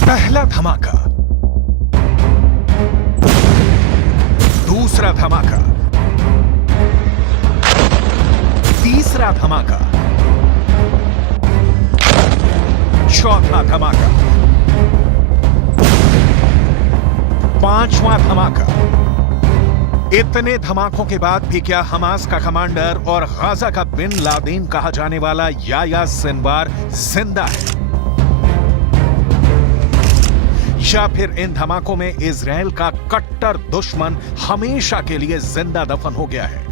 पहला धमाका, दूसरा धमाका, तीसरा धमाका, चौथा धमाका, पांचवां धमाका। इतने धमाकों के बाद भी क्या हमास का कमांडर और गाजा का बिन लादेन कहा जाने वाला याह्या सिनवार जिंदा है, या फिर इन धमाकों में इजराइल का कट्टर दुश्मन हमेशा के लिए जिंदा दफन हो गया है?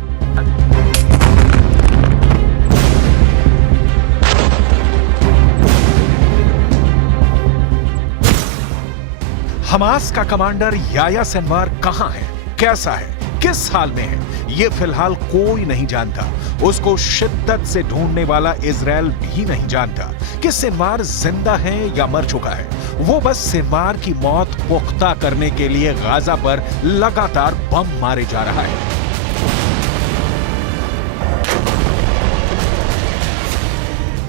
हमास का कमांडर याह्या सिनवार कहां है, कैसा है, किस हाल में है, यह फिलहाल कोई नहीं जानता। उसको शिद्दत से ढूंढने वाला इजराइल भी नहीं जानता कि सिनवार जिंदा है या मर चुका है। वो बस सिनवार की मौत पुख्ता करने के लिए गाजा पर लगातार बम मारे जा रहा है।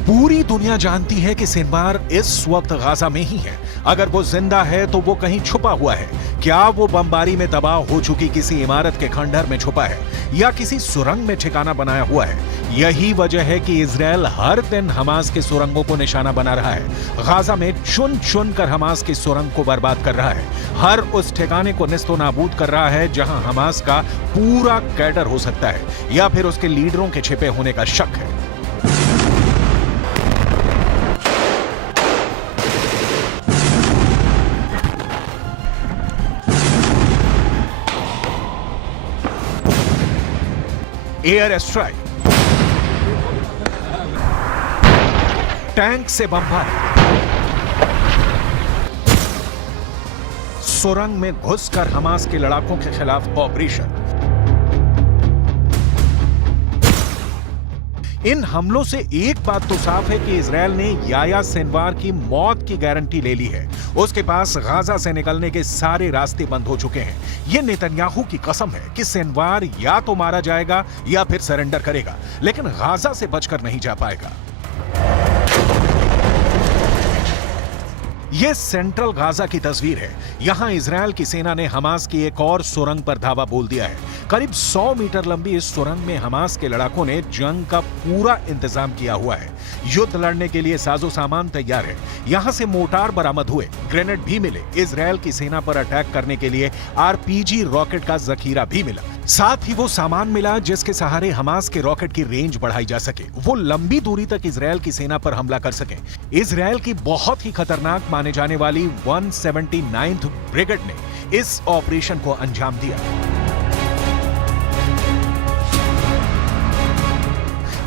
पूरी दुनिया जानती है कि सिनवार इस वक्त गाजा में ही है। अगर वो जिंदा है तो वो कहीं छुपा हुआ है। क्या वो बमबारी में तबाह हो चुकी किसी इमारत के खंडहर में छुपा है या किसी सुरंग में ठिकाना बनाया हुआ है? यही वजह है कि इजराइल हर दिन हमास के सुरंगों को निशाना बना रहा है। गाजा में चुन चुन कर हमास की सुरंग को बर्बाद कर रहा है। हर उस ठिकाने को निस्तो नाबूद कर रहा है जहां हमास का पूरा कैडर हो सकता है या फिर उसके लीडरों के छिपे होने का शक है। एयर स्ट्राइक, टैंक से बमबारी, सुरंग में घुसकर हमास के लड़ाकों के खिलाफ ऑपरेशन। इन हमलों से एक बात तो साफ है कि इजराइल ने याह्या सिनवार की मौत की गारंटी ले ली है। उसके पास गाजा से निकलने के सारे रास्ते बंद हो चुके हैं। यह नेतन्याहू की कसम है कि सिनवार या तो मारा जाएगा या फिर सरेंडर करेगा, लेकिन गाजा से बचकर नहीं जा पाएगा। यह सेंट्रल गाजा की तस्वीर है। यहां इजराइल की सेना ने हमास की एक और सुरंग पर धावा बोल दिया है। करीब 100 मीटर लंबी इस सुरंग में हमास के लड़ाकों ने जंग का पूरा इंतजाम किया हुआ है। युद्ध लड़ने के लिए साजो सामान तैयार है। यहां से मोर्टार बरामद हुए, ग्रेनेड भी मिले। इजराइल की सेना पर अटैक करने के लिए आरपीजी रॉकेट का जखीरा भी मिला। साथ ही वो सामान मिला जिसके सहारे हमास के रॉकेट की रेंज बढ़ाई जा सके, वो लंबी दूरी तक इजराइल की सेना पर हमला कर सके। इजराइल की बहुत ही खतरनाक माने जाने वाली 179th ब्रिगेड ने इस ऑपरेशन को अंजाम दिया।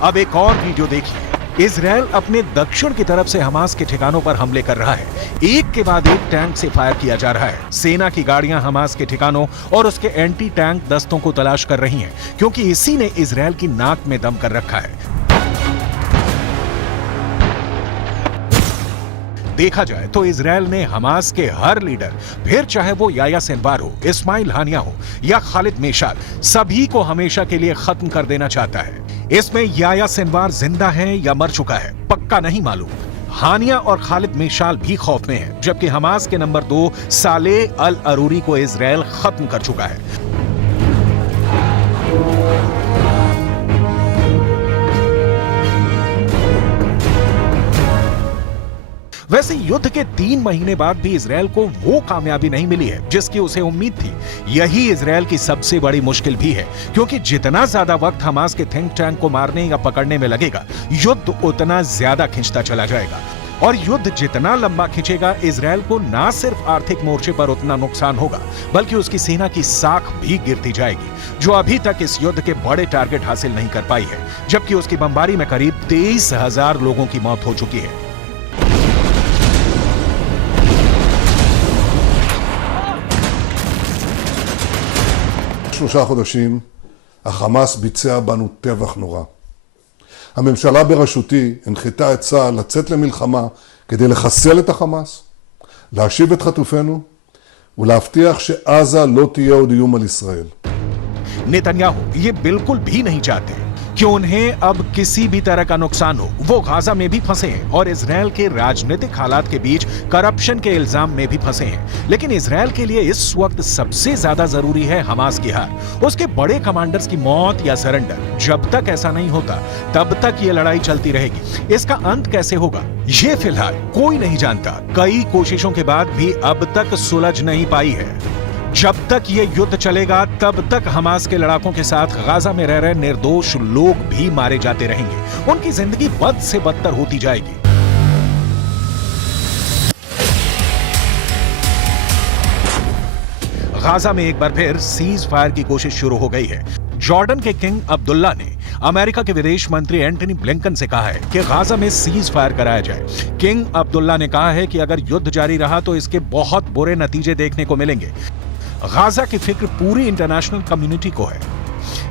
अब एक और वीडियो देखिए। इजराइल अपने दक्षिण की तरफ से हमास के ठिकानों पर हमले कर रहा है। एक के बाद एक टैंक से फायर किया जा रहा है। सेना की गाड़ियां हमास के ठिकानों और उसके एंटी टैंक दस्तों को तलाश कर रही हैं, क्योंकि इसी ने इजराइल की नाक में दम कर रखा है। देखा जाए तो इजराइल ने हमास के हर लीडर, फिर चाहे वो याह्या सिनवार हो, इस्माइल हानिया हो या खालिद मेशाल, सभी को हमेशा के लिए खत्म कर देना चाहता है। इसमें याह्या सिनवार जिंदा है या मर चुका है पक्का नहीं मालूम। हानिया और खालिद मेशाल भी खौफ में है, जबकि हमास के नंबर 2 सालेह अल अरूरी को इजराइल खत्म कर चुका है। वैसे युद्ध के 3 महीने बाद भी इजराइल को वो कामयाबी नहीं मिली है जिसकी उसे उम्मीद थी। यही इजराइल की सबसे बड़ी मुश्किल भी है, क्योंकि जितना ज्यादा वक्त हमास के थिंक टैंक को मारने या पकड़ने में लगेगा, युद्ध उतना ज्यादा खिंचता चला जाएगा। और युद्ध जितना लंबा खिंचेगा, इजराइल को ना सिर्फ आर्थिक मोर्चे पर उतना नुकसान होगा, बल्कि उसकी सेना की साख भी गिरती जाएगी, जो अभी तक इस युद्ध के बड़े टारगेट हासिल नहीं कर पाई है, जबकि उसकी बमबारी में करीब 23,000 लोगों की मौत हो चुकी है। שלושה חודשים, החמאס ביצע בנו טבח נורא. הממשלה בראשותי הנחתה את צה"ל לצאת למלחמה כדי לחסל את החמאס, להשיב את חטופינו ולהבטיח שעזה לא תהיה עוד איום על ישראל. नेतन्याहू ये बिल्कुल भी नहीं चाहते कि उन्हें अब किसी भी तरह का नुकसान हो। वो गाजा में भी फंसे हैं और इजराइल के राजनीतिक हालात के बीच करप्शन के इल्जाम में भी फंसे हैं। लेकिन इजराइल के लिए इस वक्त सबसे ज्यादा जरूरी है हमास की हार, उसके बड़े कमांडर्स की मौत या सरेंडर। जब तक ऐसा नहीं होता तब तक ये लड़ाई चलती रहेगी। इसका अंत कैसे होगा ये फिलहाल कोई नहीं जानता। कई कोशिशों के बाद भी अब तक सुलझ नहीं पाई है। जब तक ये युद्ध चलेगा तब तक हमास के लड़ाकों के साथ गाजा में रह रहे निर्दोष लोग भी मारे जाते रहेंगे। उनकी जिंदगी बद से बदतर होती जाएगी। गाजा में एक बार फिर सीज फायर की कोशिश शुरू हो गई है। जॉर्डन के किंग अब्दुल्ला ने अमेरिका के विदेश मंत्री एंटनी ब्लिंकन से कहा है कि गाजा में सीज फायर कराया जाए। किंग अब्दुल्ला ने कहा है कि अगर युद्ध जारी रहा तो इसके बहुत बुरे नतीजे देखने को मिलेंगे। गाजा की फिक्र पूरी इंटरनेशनल कम्युनिटी को है।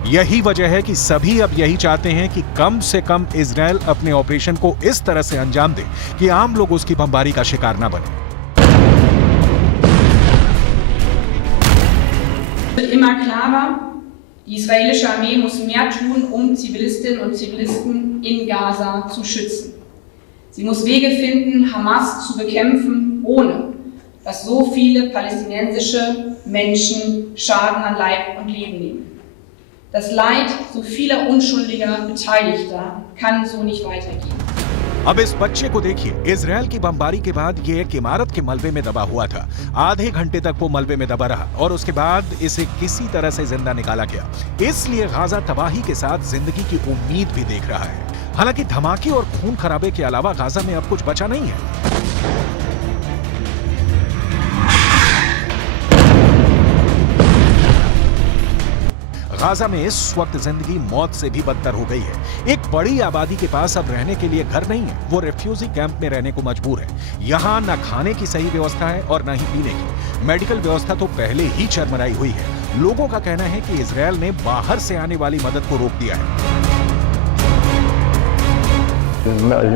यही वजह है कि सभी अब यही चाहते हैं कि कम से कम इजराइल अपने ऑपरेशन को इस तरह से अंजाम दे कि आम लोग उसकी बमबारी का शिकार न बने। Immer klarer, die israelische Armee muss mehr tun, um Zivilistinnen und Zivilisten in Gaza zu schützen. Sie muss Wege finden, Hamas zu bekämpfen, ohne dass so viele palästinensische Menschen Schaden an Leib und Leben nehmen. Das Leid so vieler unschuldiger Beteiligter kann so nicht weitergehen. अब इस बच्चे को देखिए, Israel की बमबारी के बाद ये एक इमारत के मलबे में दबा हुआ था। आधे घंटे तक वो मलबे में दबा रहा और उसके बाद इसे किसी तरह से जिंदा निकाला गया। इसलिए गाजा तबाही के साथ जिंदगी की उम्मीद भी देख रहा है। हालांकि धमाके और खून खराबे के अलावा गाजा में अब कुछ बचा नहीं है। गाजा में इस वक्त जिंदगी मौत से भी बदतर हो गई है। एक बड़ी आबादी के पास अब रहने के लिए घर नहीं है। वो रेफ्यूजी कैंप में रहने को मजबूर है। यहाँ न खाने की सही व्यवस्था है और न ही पीने की। मेडिकल व्यवस्था तो पहले ही चरमराई हुई है। लोगों का कहना है कि इजराइल ने बाहर से आने वाली मदद को रोक दिया है।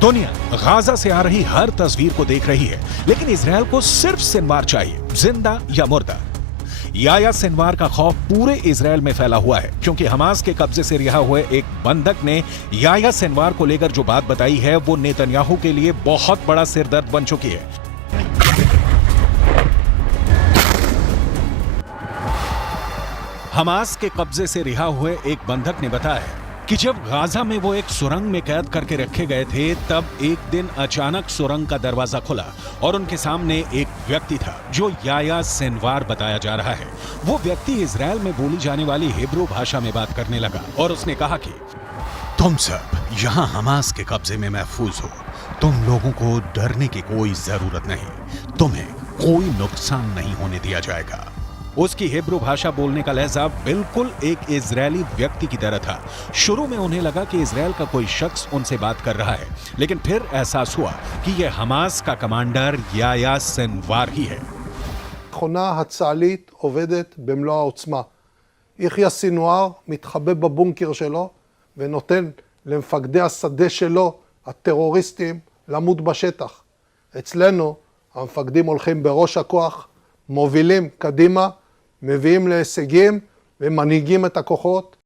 दुनिया गाजा से आ रही हर तस्वीर को देख रही है, लेकिन इजराइल को सिर्फ सिनवार चाहिए, जिंदा या मुर्दा। याया सिनवार का खौफ पूरे इजराइल में फैला हुआ है, क्योंकि हमास के कब्जे से रिहा हुए एक बंधक ने याया सिनवार को लेकर जो बात बताई है वो नेतन्याहू के लिए बहुत बड़ा सिरदर्द बन चुकी है। हमास के कब्जे से रिहा हुए एक बंधक ने बताया कि जब गाजा में वो एक सुरंग में कैद करके रखे गए थे तब एक दिन अचानक सुरंग का दरवाजा खुला और उनके सामने एक व्यक्ति था जो याया सिनवार बताया जा रहा है। वो व्यक्ति इजराइल में बोली जाने वाली हिब्रू भाषा में बात करने लगा और उसने कहा कि तुम सब यहाँ हमास के कब्जे में महफूज हो। तुम लोगों को डरने की कोई जरूरत नहीं। तुम्हें कोई नुकसान नहीं होने दिया जाएगा। उसकी हिब्रू भाषा बोलने का लहजा बिल्कुल एक इजरायली व्यक्ति की तरह था। शुरू में उन्हें लगा कि इजराइल का कोई शख्स उनसे बात कर रहा है, लेकिन फिर एहसास हुआ कि यह हमास का कमांडर याया सिनवार ही है। המכונה הצה"לית עובדת במלוא העוצמה. יחיא סינואר מתחבא בבונקר שלו ונותן למפקדי השדה שלו, הטרוריסטים, למות בשטח. אצלנו המפקדים הולכים בראש הכוח, מובילים קדימה, מביאים להישגים ומנהיגים את הכוחות.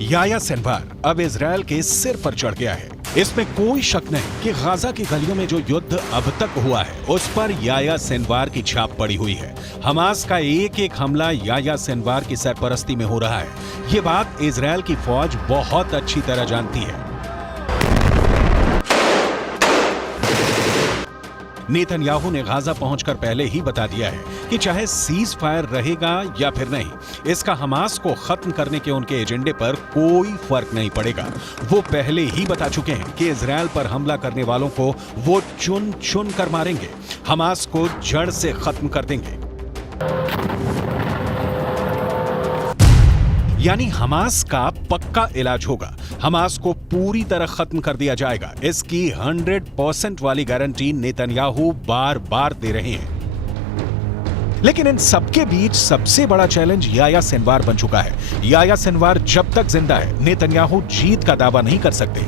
याया सिनवार अब इजराइल के सिर पर चढ़ गया है। इसमें कोई शक नहीं कि गाजा की गलियों में जो युद्ध अब तक हुआ है उस पर याया सिनवार की छाप पड़ी हुई है। हमास का एक एक हमला याया सिनवार की सरपरस्ती में हो रहा है। ये बात इजराइल की फौज बहुत अच्छी तरह जानती है। नेतन्याहू ने गाजा पहुंचकर पहले ही बता दिया है कि चाहे सीज फायर रहेगा या फिर नहीं, इसका हमास को खत्म करने के उनके एजेंडे पर कोई फर्क नहीं पड़ेगा। वो पहले ही बता चुके हैं कि इजराइल पर हमला करने वालों को वो चुन चुन कर मारेंगे, हमास को जड़ से खत्म कर देंगे। यानी हमास का पक्का इलाज होगा, हमास को पूरी तरह खत्म कर दिया जाएगा। इसकी 100% वाली गारंटी नेतन्याहू बार बार दे रहे हैं। लेकिन इन सबके बीच सबसे बड़ा चैलेंज याह्या सिनवार बन चुका है। याह्या सिनवार जब तक जिंदा है, नेतन्याहू जीत का दावा नहीं कर सकते।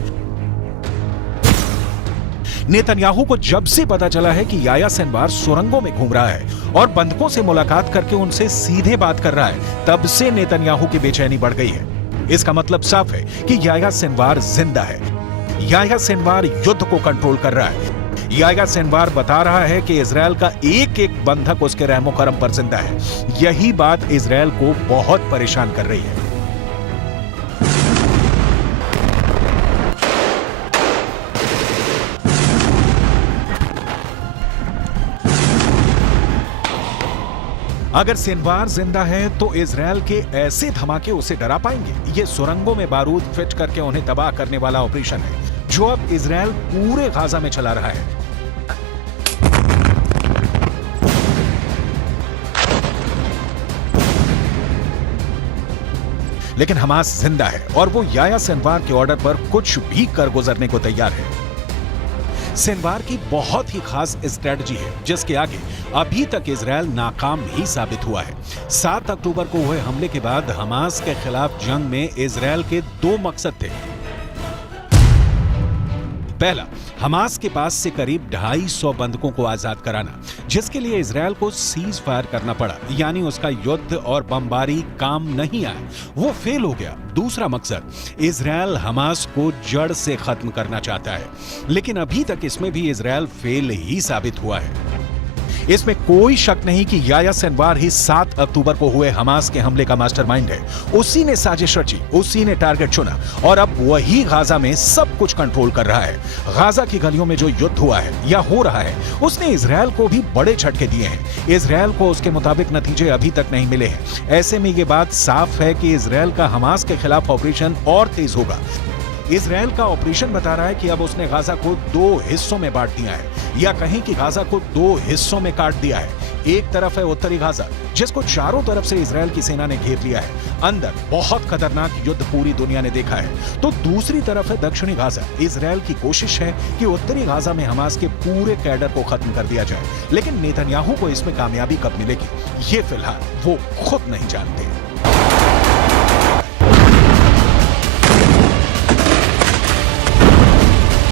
नेतन्याहू को जब से पता चला है कि याह्या सिनवार सुरंगों में घूम रहा है और बंधकों से मुलाकात करके उनसे सीधे बात कर रहा है, तब से नेतन्याहू की बेचैनी बढ़ गई है। इसका मतलब साफ है कि याह्या सिनवार जिंदा है। याह्या सिनवार युद्ध को कंट्रोल कर रहा है। याह्या सिनवार बता रहा है कि इजरायल का एक एक बंधक उसके रहमो करम पर जिंदा है। यही बात इजरायल को बहुत परेशान कर रही है। अगर सिनवार जिंदा है तो इजरायल के ऐसे धमाके उसे डरा पाएंगे। ये सुरंगों में बारूद फिट करके उन्हें तबाह करने वाला ऑपरेशन है जो अब इजरायल पूरे गाजा में चला रहा है। लेकिन हमास जिंदा है और वो याह्या सिनवार के ऑर्डर पर कुछ भी कर गुजरने को तैयार है। सिनवार की बहुत ही खास स्ट्रेटजी है जिसके आगे अभी तक इजरायल नाकाम ही साबित हुआ है। 7 अक्टूबर को हुए हमले के बाद हमास के खिलाफ जंग में इजरायल के 2 मकसद थे। पहला, हमास के पास से करीब 250 बंधकों को आजाद कराना, जिसके लिए इजरायल को सीज फायर करना पड़ा, यानी उसका युद्ध और बमबारी काम नहीं आया, वो फेल हो गया। दूसरा मकसद, इजरायल हमास को जड़ से खत्म करना चाहता है, लेकिन अभी तक इसमें भी इजरायल फेल ही साबित हुआ है। इसमें कोई शक नहीं कि याह्या सिनवार ही 7 अक्टूबर को हुए हमास के हमले का मास्टरमाइंड है। उसी ने साजिश रची, उसी ने टारगेट चुना और अब वही गाजा में सब कुछ कंट्रोल कर रहा है। गाजा की गलियों में जो युद्ध हुआ है या हो रहा है, उसने इजरायल को भी बड़े झटके दिए हैं। इजरायल को उसके मुताबिक नतीजे अभी तक नहीं मिले हैं। ऐसे में ये बात साफ है कि इजरायल का हमास के खिलाफ ऑपरेशन और तेज होगा। इजरायल का ऑपरेशन बता रहा है कि अब उसने गाजा को 2 हिस्सों में बांट दिया है, या कहीं कि गाजा को 2 हिस्सों में काट दिया है। एक तरफ है उत्तरी गाजा, जिसको चारों तरफ से इजरायल की सेना ने घेर लिया है। अंदर बहुत खतरनाक युद्ध पूरी दुनिया ने देखा है। तो दूसरी तरफ है दक्षिणी गाजा। इजरायल की कोशिश है कि उत्तरी गाजा में हमास के पूरे कैडर को खत्म कर दिया जाए, लेकिन नेतन्याहू को इसमें कामयाबी कब मिलेगी, ये फिलहाल वो खुद नहीं जानते।